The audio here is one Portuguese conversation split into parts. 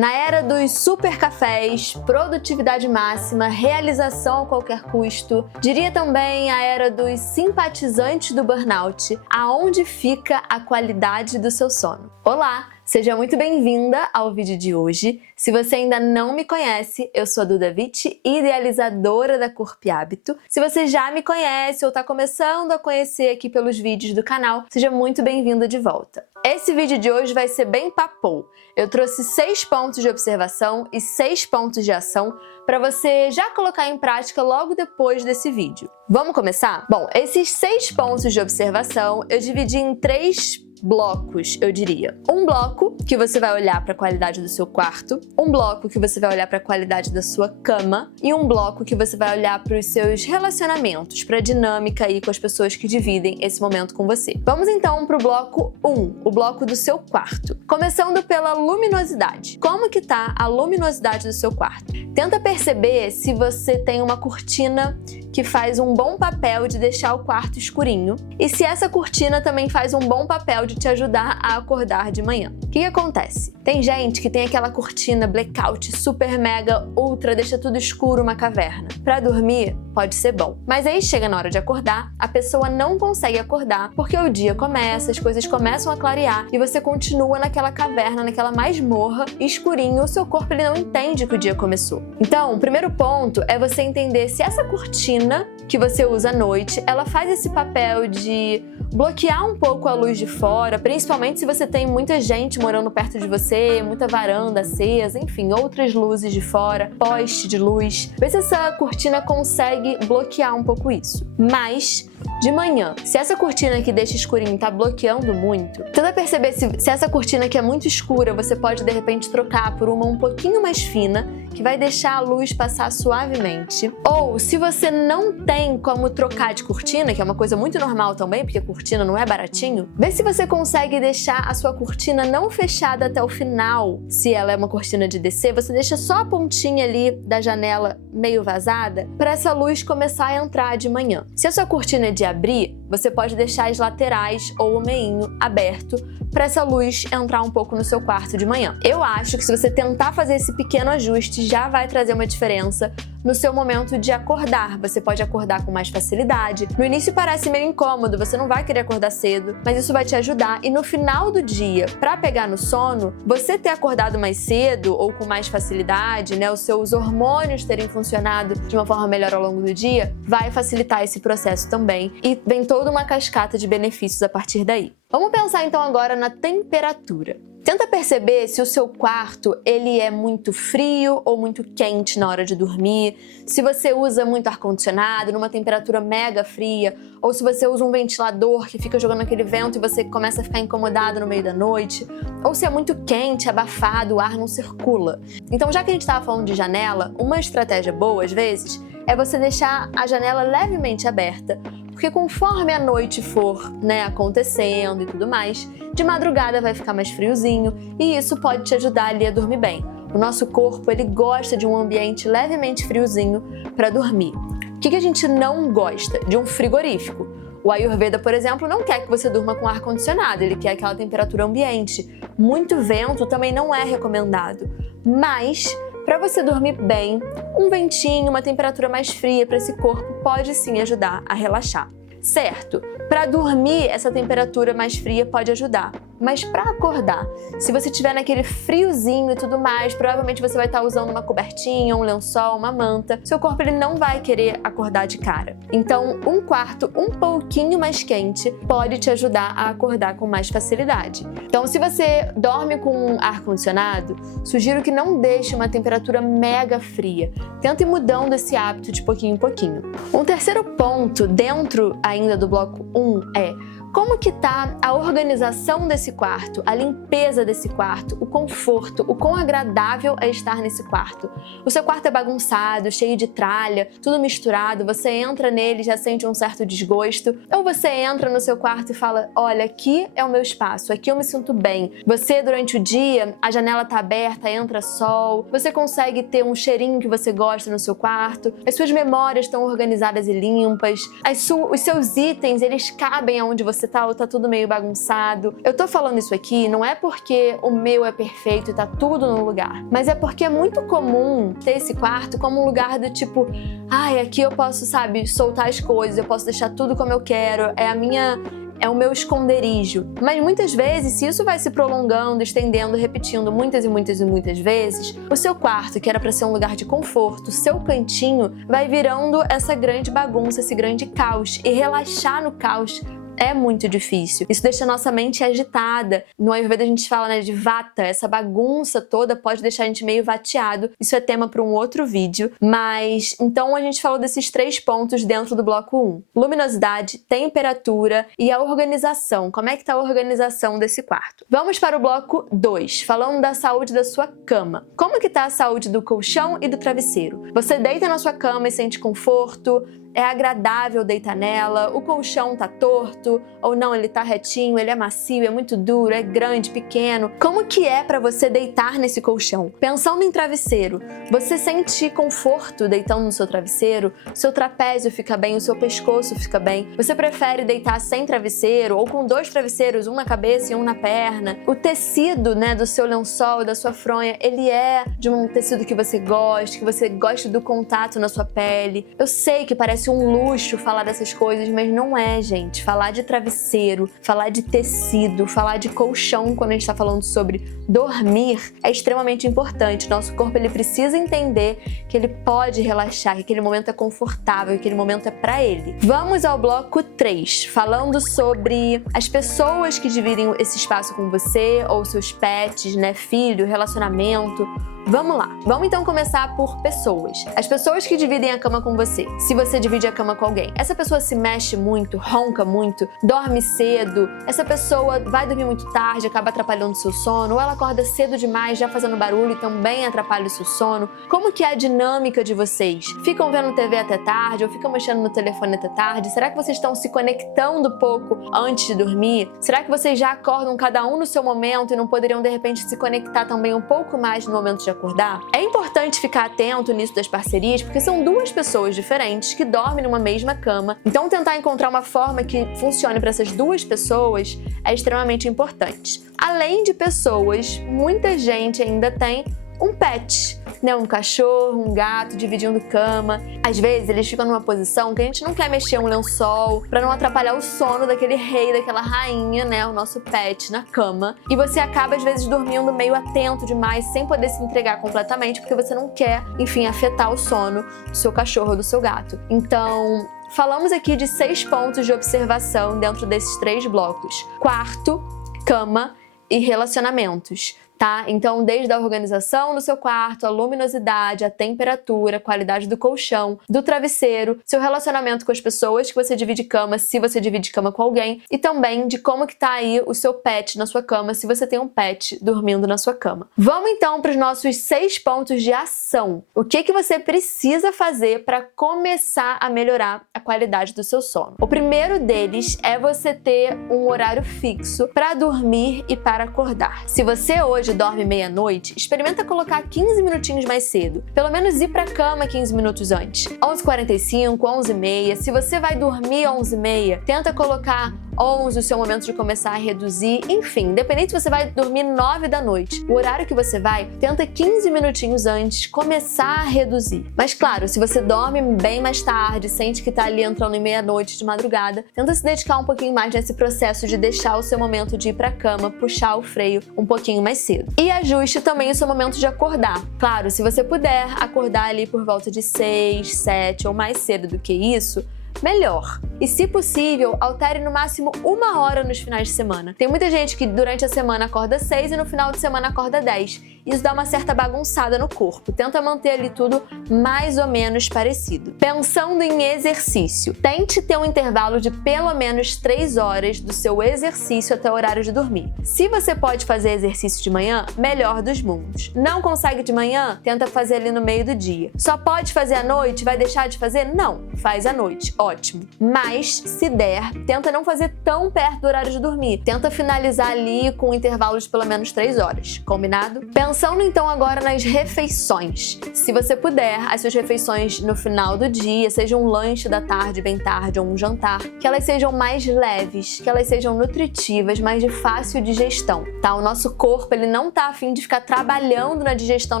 Na era dos super cafés, produtividade máxima, realização a qualquer custo, diria também a era dos simpatizantes do burnout, aonde fica a qualidade do seu sono? Olá! Seja muito bem-vinda ao vídeo de hoje. Se você ainda não me conhece, eu sou a Duda Vitti, idealizadora da Corpo e Hábito. Se você já me conhece ou está começando a conhecer aqui pelos vídeos do canal, seja muito bem-vinda de volta. Esse vídeo de hoje vai ser bem papo. Eu trouxe 6 pontos de observação e 6 pontos de ação para você já colocar em prática logo depois desse vídeo. Vamos começar? Bom, esses 6 pontos de observação eu dividi em 3 blocos, eu diria. Um bloco que você vai olhar para a qualidade do seu quarto, um bloco que você vai olhar para a qualidade da sua cama e um bloco que você vai olhar para os seus relacionamentos, para a dinâmica aí com as pessoas que dividem esse momento com você. Vamos então para o bloco 1, o bloco do seu quarto. Começando pela luminosidade. Como que tá a luminosidade do seu quarto? Tenta perceber se você tem uma cortina que faz um bom papel de deixar o quarto escurinho e se essa cortina também faz um bom papel de te ajudar a acordar de manhã. O que acontece? Tem gente que tem aquela cortina blackout super mega ultra, deixa tudo escuro, uma caverna. Pra dormir pode ser bom, mas aí chega na hora de acordar, a pessoa não consegue acordar porque o dia começa, as coisas começam a clarear e você continua naquela caverna, naquela masmorra, escurinho, o seu corpo ele não entende que o dia começou. Então, o primeiro ponto é você entender se essa cortina que você usa à noite, ela faz esse papel de bloquear um pouco a luz de fora, principalmente se você tem muita gente morando perto de você, muita varanda acesa, enfim, outras luzes de fora, poste de luz. Vê se essa cortina consegue bloquear um pouco isso. Mas de manhã, se essa cortina que deixa escurinho tá bloqueando muito, tenta perceber se essa cortina que é muito escura, você pode de repente trocar por uma um pouquinho mais fina, que vai deixar a luz passar suavemente. Ou se você não tem como trocar de cortina, que é uma coisa muito normal também, porque a cortina não é baratinho, vê se você consegue deixar a sua cortina não fechada até o final. Se ela é uma cortina de DC, você deixa só a pontinha ali da janela meio vazada para essa luz começar a entrar de manhã. Se a sua cortina é de abrir, você pode deixar as laterais ou o meinho aberto para essa luz entrar um pouco no seu quarto de manhã. Eu acho que se você tentar fazer esse pequeno ajuste, já vai trazer uma diferença no seu momento de acordar. Você pode acordar com mais facilidade. No início parece meio incômodo, você não vai querer acordar cedo, mas isso vai te ajudar. E no final do dia, para pegar no sono, você ter acordado mais cedo ou com mais facilidade, né, os seus hormônios terem funcionado de uma forma melhor ao longo do dia, vai facilitar esse processo também. E vem toda uma cascata de benefícios a partir daí. Vamos pensar então agora na temperatura. Tenta perceber se o seu quarto ele é muito frio ou muito quente na hora de dormir, se você usa muito ar-condicionado numa temperatura mega fria, ou se você usa um ventilador que fica jogando aquele vento e você começa a ficar incomodado no meio da noite, ou se é muito quente, abafado, o ar não circula. Então, já que a gente estava falando de janela, uma estratégia boa às vezes é você deixar a janela levemente aberta, porque conforme a noite for, né, acontecendo e tudo mais, de madrugada vai ficar mais friozinho e isso pode te ajudar ali a dormir bem. O nosso corpo, ele gosta de um ambiente levemente friozinho para dormir. O que a gente não gosta? De um frigorífico. O Ayurveda, por exemplo, não quer que você durma com ar-condicionado, ele quer aquela temperatura ambiente. Muito vento também não é recomendado, mas para você dormir bem, um ventinho, uma temperatura mais fria para esse corpo pode sim ajudar a relaxar. Certo, para dormir essa temperatura mais fria pode ajudar, mas para acordar, se você estiver naquele friozinho e tudo mais, provavelmente você vai estar usando uma cobertinha, um lençol, uma manta, seu corpo ele não vai querer acordar de cara. Então, um quarto um pouquinho mais quente pode te ajudar a acordar com mais facilidade. Então, se você dorme com ar-condicionado, sugiro que não deixe uma temperatura mega fria. Tente ir mudando esse hábito de pouquinho em pouquinho. Um terceiro ponto dentro ainda do bloco 1 é como que tá a organização desse quarto, a limpeza desse quarto, o conforto, o quão agradável é estar nesse quarto. O seu quarto é bagunçado, cheio de tralha, tudo misturado, você entra nele e já sente um certo desgosto, ou você entra no seu quarto e fala, olha, aqui é o meu espaço, aqui eu me sinto bem. Você, durante o dia, a janela tá aberta, entra sol, você consegue ter um cheirinho que você gosta no seu quarto, as suas memórias estão organizadas e limpas, os seus itens, eles cabem aonde você você tá ou tá tudo meio bagunçado. Eu tô falando isso aqui não é porque o meu é perfeito e tá tudo no lugar, mas é porque é muito comum ter esse quarto como um lugar do tipo, ai, aqui eu posso, sabe, soltar as coisas, eu posso deixar tudo como eu quero, é o meu esconderijo. Mas muitas vezes, se isso vai se prolongando, estendendo, repetindo muitas e muitas e muitas vezes, o seu quarto, que era para ser um lugar de conforto, o seu cantinho, vai virando essa grande bagunça, esse grande caos. E relaxar no caos é muito difícil. Isso deixa a nossa mente agitada. No Ayurveda a gente fala, né, de vata. Essa bagunça toda pode deixar a gente meio vateado. Isso é tema para um outro vídeo. Mas, então a gente falou desses 3 pontos dentro do bloco 1. Luminosidade, temperatura e a organização. Como é que tá a organização desse quarto? Vamos para o bloco 2, falando da saúde da sua cama. Como que tá a saúde do colchão e do travesseiro? Você deita na sua cama e sente conforto? É agradável deitar nela? O colchão tá torto? Ou não, ele tá retinho, ele é macio, é muito duro, é grande, pequeno? Como que é pra você deitar nesse colchão? Pensando em travesseiro, você sente conforto deitando no seu travesseiro? Seu trapézio fica bem, o seu pescoço fica bem? Você prefere deitar sem travesseiro ou com 2 travesseiros, um na cabeça e um na perna? O tecido, né, do seu lençol, da sua fronha, ele é de um tecido que você gosta do contato na sua pele? Eu sei que parece um luxo falar dessas coisas, mas não é, gente. Falar de travesseiro, falar de tecido, falar de colchão quando a gente está falando sobre dormir é extremamente importante. Nosso corpo, ele precisa entender que ele pode relaxar, que aquele momento é confortável, que aquele momento é para ele. Vamos ao bloco 3, falando sobre as pessoas que dividem esse espaço com você, ou seus pets, né, filho, relacionamento. Vamos lá. Vamos então começar por pessoas. As pessoas que dividem a cama com você. Se você divide a cama com alguém, essa pessoa se mexe muito, ronca muito, dorme cedo, essa pessoa vai dormir muito tarde, acaba atrapalhando o seu sono, ou ela acorda cedo demais, já fazendo barulho e também atrapalha o seu sono. Como que é a dinâmica de vocês? Ficam vendo TV até tarde ou ficam mexendo no telefone até tarde? Será que vocês estão se conectando pouco antes de dormir? Será que vocês já acordam cada um no seu momento e não poderiam de repente se conectar também um pouco mais no momento de acordar? É importante ficar atento nisso das parcerias, porque são 2 pessoas diferentes que dormem numa mesma cama. Então tentar encontrar uma forma que funcione para essas 2 pessoas é extremamente importante. Além de pessoas, muita gente ainda tem um pet, né? Um cachorro, um gato dividindo cama. Às vezes eles ficam numa posição que a gente não quer mexer um lençol para não atrapalhar o sono daquele rei, daquela rainha, né? O nosso pet na cama. E você acaba às vezes dormindo meio atento demais, sem poder se entregar completamente, porque você não quer, enfim, afetar o sono do seu cachorro ou do seu gato. Então, falamos aqui de 6 pontos de observação dentro desses 3 blocos: quarto, cama e relacionamentos. Tá? Então, desde a organização do seu quarto, a luminosidade, a temperatura, a qualidade do colchão, do travesseiro, seu relacionamento com as pessoas que você divide cama, se você divide cama com alguém, e também de como que tá aí o seu pet na sua cama, se você tem um pet dormindo na sua cama. Vamos então para os nossos 6 pontos de ação. O que que você precisa fazer para começar a melhorar a qualidade do seu sono? O primeiro deles é você ter um horário fixo para dormir e para acordar. Se você hoje dorme meia-noite, experimenta colocar 15 minutinhos mais cedo. Pelo menos ir pra cama 15 minutos antes. 11h45, 11h30. Se você vai dormir 11h30, tenta colocar 11, o seu momento de começar a reduzir. Enfim, independente se você vai dormir 9 da noite, o horário que você vai, tenta 15 minutinhos antes começar a reduzir. Mas claro, se você dorme bem mais tarde, sente que tá ali entrando em meia-noite de madrugada, tenta se dedicar um pouquinho mais nesse processo de deixar o seu momento de ir pra cama, puxar o freio um pouquinho mais cedo. E ajuste também o seu momento de acordar. Claro, se você puder acordar ali por volta de 6, 7 ou mais cedo do que isso, melhor. E se possível, altere no máximo 1 hora nos finais de semana. Tem muita gente que durante a semana acorda 6 e no final de semana acorda 10. Isso dá uma certa bagunçada no corpo. Tenta manter ali tudo mais ou menos parecido. Pensando em exercício, tente ter um intervalo de pelo menos 3 horas do seu exercício até o horário de dormir. Se você pode fazer exercício de manhã, melhor dos mundos. Não consegue de manhã? Tenta fazer ali no meio do dia. Só pode fazer à noite? Vai deixar de fazer? Não, faz à noite. Ótimo. Mas, se der, tenta não fazer tão perto do horário de dormir. Tenta finalizar ali com um intervalo de pelo menos 3 horas. Combinado? Pensando Pensando então agora nas refeições. Se você puder, as suas refeições no final do dia, seja um lanche da tarde, bem tarde, ou um jantar, que elas sejam mais leves, que elas sejam nutritivas, mas de fácil digestão, tá? O nosso corpo, ele não tá afim de ficar trabalhando na digestão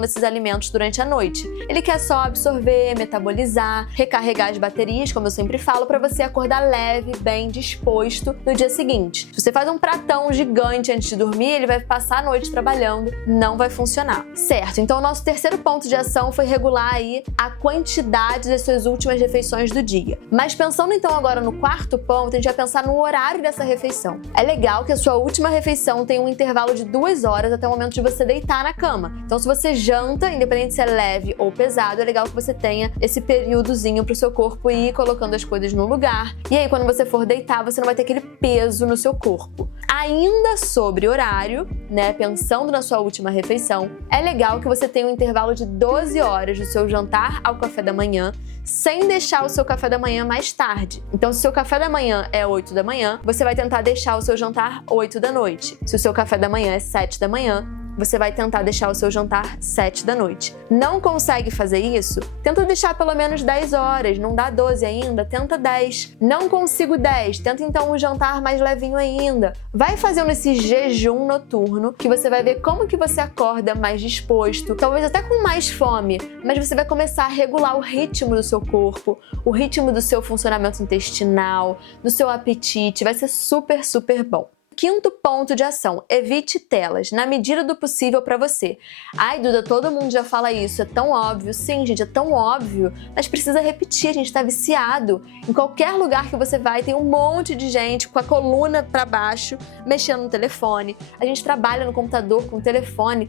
desses alimentos durante a noite. Ele quer só absorver, metabolizar, recarregar as baterias, como eu sempre falo, para você acordar leve, bem disposto no dia seguinte. Se você faz um pratão gigante antes de dormir, ele vai passar a noite trabalhando, não vai funcionar, certo? Então o nosso terceiro ponto de ação foi regular aí a quantidade das suas últimas refeições do dia. Mas pensando então agora no quarto ponto, a gente vai pensar no horário dessa refeição. É legal que a sua última refeição tenha um intervalo de 2 horas até o momento de você deitar na cama. Então se você janta, independente se é leve ou pesado, é legal que você tenha esse períodozinho pro seu corpo ir colocando as coisas no lugar. E aí quando você for deitar, você não vai ter aquele peso no seu corpo. Ainda sobre horário, né, pensando na sua última refeição, é legal que você tenha um intervalo de 12 horas do seu jantar ao café da manhã, sem deixar o seu café da manhã mais tarde. Então, se o seu café da manhã é 8 da manhã, você vai tentar deixar o seu jantar 8 da noite. Se o seu café da manhã é 7 da manhã, você vai tentar deixar o seu jantar 7 da noite. Não consegue fazer isso? Tenta deixar pelo menos 10 horas, não dá 12 ainda? Tenta 10. Não consigo 10, tenta então um jantar mais levinho ainda. Vai fazendo esse jejum noturno, que você vai ver como que você acorda mais disposto, talvez até com mais fome, mas você vai começar a regular o ritmo do seu corpo, o ritmo do seu funcionamento intestinal, do seu apetite, vai ser super, super bom. Quinto ponto de ação, evite telas, na medida do possível para você. Ai, Duda, todo mundo já fala isso, é tão óbvio. Sim, gente, é tão óbvio, mas precisa repetir, a gente tá viciado. Em qualquer lugar que você vai, tem um monte de gente com a coluna para baixo, mexendo no telefone. A gente trabalha no computador, com telefone,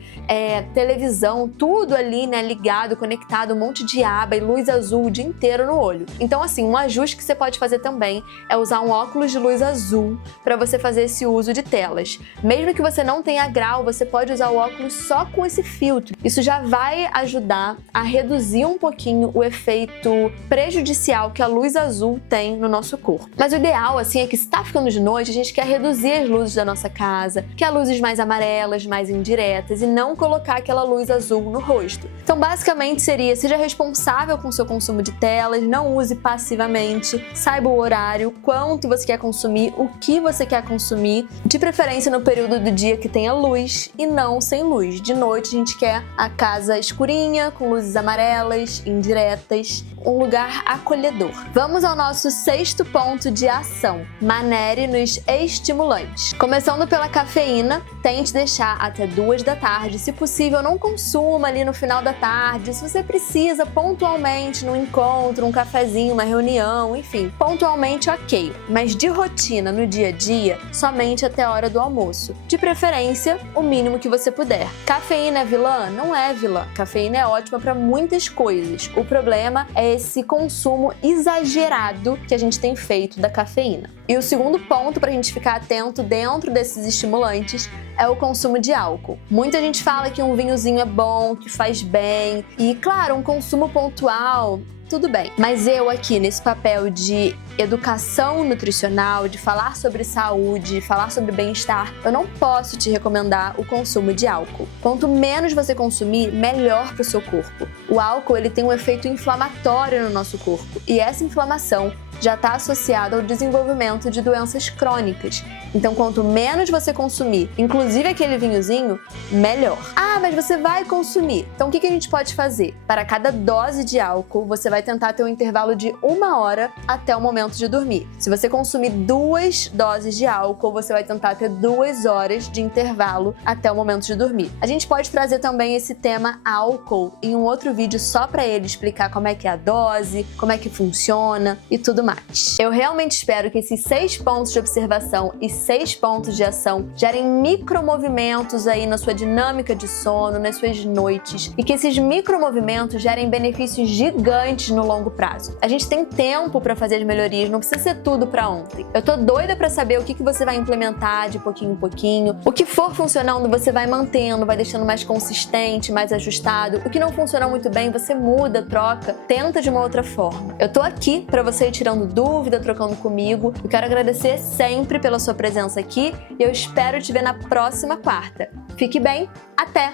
televisão, tudo ali, né, ligado, conectado, um monte de aba e luz azul o dia inteiro no olho. Então, assim, um ajuste que você pode fazer também é usar um óculos de luz azul para você fazer esse uso de telas. Mesmo que você não tenha grau, você pode usar o óculos só com esse filtro. Isso já vai ajudar a reduzir um pouquinho o efeito prejudicial que a luz azul tem no nosso corpo. Mas o ideal, assim, é que se tá ficando de noite, a gente quer reduzir as luzes da nossa casa, quer luzes mais amarelas, mais indiretas e não colocar aquela luz azul no rosto. Então, basicamente seria, seja responsável com o seu consumo de telas, não use passivamente, saiba o horário, quanto você quer consumir, o que você quer consumir, de preferência no período do dia que tenha luz e não sem luz. De noite a gente quer a casa escurinha, com luzes amarelas, indiretas, um lugar acolhedor. Vamos ao nosso sexto ponto de ação. Manere nos estimulantes. Começando pela cafeína, tente deixar até 2 da tarde. Se possível, não consuma ali no final da tarde. Se você precisa, pontualmente, num encontro, um cafezinho, uma reunião, enfim, pontualmente ok. Mas de rotina, no dia a dia, somente até a hora do almoço. De preferência, o mínimo que você puder. Cafeína é vilã? Não é vilã. Cafeína é ótima para muitas coisas. O problema é esse consumo exagerado que a gente tem feito da cafeína. E o segundo ponto para a gente ficar atento dentro desses estimulantes é o consumo de álcool. Muita gente fala que um vinhozinho é bom, que faz bem, e claro, um consumo pontual, tudo bem. Mas eu aqui, nesse papel de educação nutricional, de falar sobre saúde, de falar sobre bem-estar, eu não posso te recomendar o consumo de álcool. Quanto menos você consumir, melhor para o seu corpo. O álcool, ele tem um efeito inflamatório no nosso corpo, e essa inflamação já está associada ao desenvolvimento de doenças crônicas. Então, quanto menos você consumir, inclusive aquele vinhozinho, melhor. Ah, mas você vai consumir. Então, o que a gente pode fazer? Para cada dose de álcool, você vai tentar ter um intervalo de 1 hora até o momento de dormir. Se você consumir 2 doses de álcool, você vai tentar ter 2 horas de intervalo até o momento de dormir. A gente pode trazer também esse tema álcool em um outro vídeo só para ele explicar como é que é a dose, como é que funciona e tudo mais. Eu realmente espero que esses 6 pontos de observação e 6 pontos de ação gerem micromovimentos aí na sua dinâmica de sono, nas suas noites, e que esses micromovimentos gerem benefícios gigantes no longo prazo. A gente tem tempo para fazer as melhorias, não precisa ser tudo para ontem. Eu tô doida para saber o que você vai implementar de pouquinho em pouquinho. O que for funcionando, você vai mantendo, vai deixando mais consistente, mais ajustado. O que não funciona muito bem, você muda, troca, tenta de uma outra forma. Eu tô aqui para você ir tirando dúvida, trocando comigo. Eu quero agradecer sempre pela sua presença aqui e eu espero te ver na próxima quarta. Fique bem, até!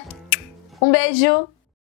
Um beijo!